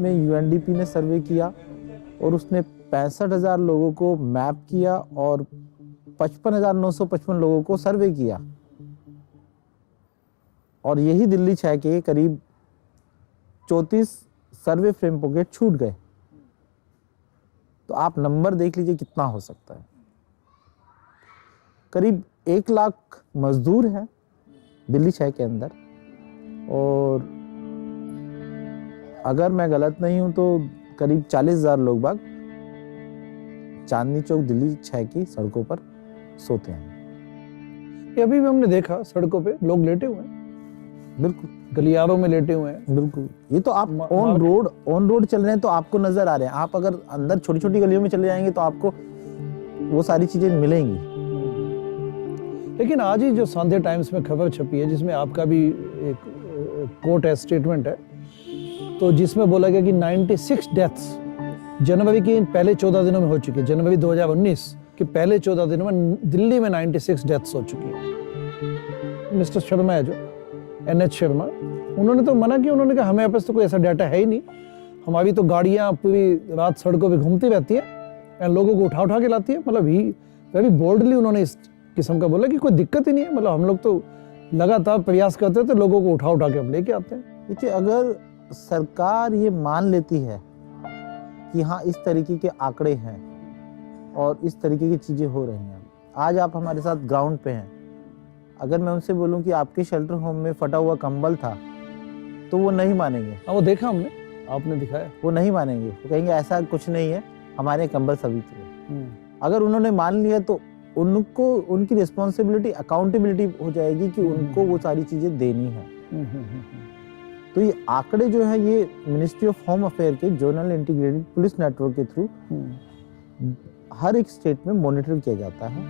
में यूएनडीपी ने सर्वे किया और उसने 65,000 लोगों को मैप किया और 55,955 लोगों को सर्वे किया और यही दिल्ली 6 के करीब 34 सर्वे फ्रेम पॉकेट छूट गए। तो आप नंबर देख लीजिए कितना हो सकता है। करीब 1 लाख मजदूर हैं दिल्ली 6 के अंदर और अगर मैं गलत नहीं हूं तो करीब 40,000 लोग बाग चांदनी चौक दिल्ली 6 की सड़कों पर सोते हैं। ये अभी भी हमने देखा सड़कों पे लोग लेटे हुए हैं, बिल्कुल गलियारों में लेटे हुए हैं। बिल्कुल, ये तो आप ऑन रोड चल रहे हैं तो आपको नजर आ रहे हैं। आप अगर अंदर छोटी छोटी गलियों में चले जाएंगे तो आपको वो सारी चीजें मिलेंगी। लेकिन आज ही जो संडे टाइम्स में खबर छपी है जिसमें आपका भी एक कोर्ट स्टेटमेंट है, तो जिसमें बोला गया कि 96 डेथ्स जनवरी के पहले 14 दिनों में हो चुकी है। जनवरी 2019 के पहले 14 दिनों में दिल्ली में 96 डेथ्स हो चुकी है। मिस्टर शर्मा है जो NH शर्मा, उन्होंने तो मना किया। उन्होंने कहा हमारे पास तो कोई ऐसा डाटा है ही नहीं, हमारी तो गाड़ियाँ पूरी रात सड़कों पे घूमती रहती हैं, लोगों को उठा उठा के लाती है। मतलब ही वेरी बोल्डली उन्होंने इस किस्म का बोला कि कोई दिक्कत ही नहीं है, मतलब हम लोग तो लगातार प्रयास करते हैं तो लोगों को उठा उठा के हम लेके आते हैं। देखिए, अगर सरकार ये मान लेती है कि हाँ इस तरीके के आंकड़े हैं और इस तरीके की चीजें हो रही हैं, आज आप हमारे साथ ग्राउंड पे हैं, अगर मैं उनसे बोलूं कि आपके शेल्टर होम में फटा हुआ कंबल था तो वो नहीं मानेंगे। हाँ, वो देखा हमने, आपने दिखाया। वो नहीं मानेंगे, वो कहेंगे ऐसा कुछ नहीं है, हमारे कंबल सभी थे। अगर उन्होंने मान लिया तो उनको उनकी रिस्पॉन्सिबिलिटी अकाउंटेबिलिटी हो जाएगी कि उनको वो सारी चीजें देनी है। तो ये आंकड़े जो है ये मिनिस्ट्री ऑफ होम अफेयर के जोनल इंटीग्रेटेड पुलिस नेटवर्क के थ्रू हर एक स्टेट में मॉनिटर किया जाता है।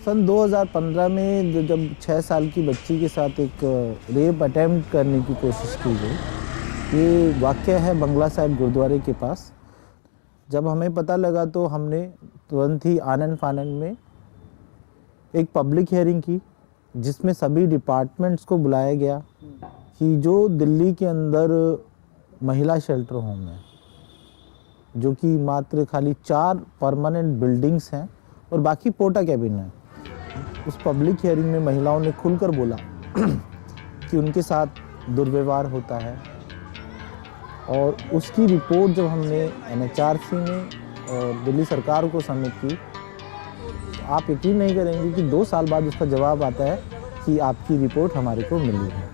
सन 2015 में जब 6 साल की बच्ची के साथ एक रेप अटेम्प्ट करने की कोशिश की गई, ये वाक़या है बंगला साहिब गुरुद्वारे के पास। जब हमें पता लगा तो हमने तुरंत ही आनन फानन में एक पब्लिक हियरिंग की जिसमें सभी डिपार्टमेंट्स को बुलाया गया कि जो दिल्ली के अंदर महिला शेल्टर होम है, जो कि मात्र खाली 4 परमानेंट बिल्डिंग्स हैं और बाकी पोटा कैबिन है, उस पब्लिक हियरिंग में महिलाओं ने खुलकर बोला कि उनके साथ दुर्व्यवहार होता है। और उसकी रिपोर्ट जब हमने NHRC में और दिल्ली सरकार को सबमिट की, तो आप यकीन नहीं करेंगे कि 2 साल बाद उसका जवाब आता है कि आपकी रिपोर्ट हमारे को मिली है।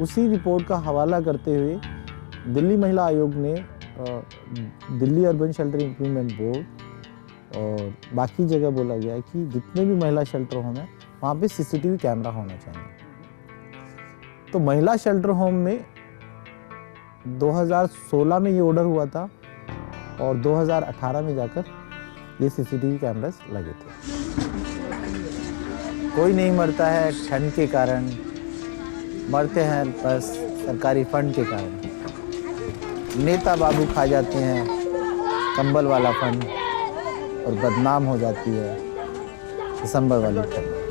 उसी रिपोर्ट का हवाला करते हुए दिल्ली महिला आयोग ने Delhi urban shelter improvement board और बाकी जगह बोला गया है कि जितने भी महिला शेल्टर होम है वहाँ पे CCTV कैमरा होना चाहिए। तो महिला शेल्टर होम में 2016 में ये ऑर्डर हुआ था और 2018 में जाकर ये CCTV कैमरास लगे थे। कोई नहीं मरता है ठंड के कारण, मरते हैं बस सरकारी फंड के कारण। नेता बाबू खा जाते हैं कंबल वाला फंड और बदनाम हो जाती है दिसंबर वाली फंड।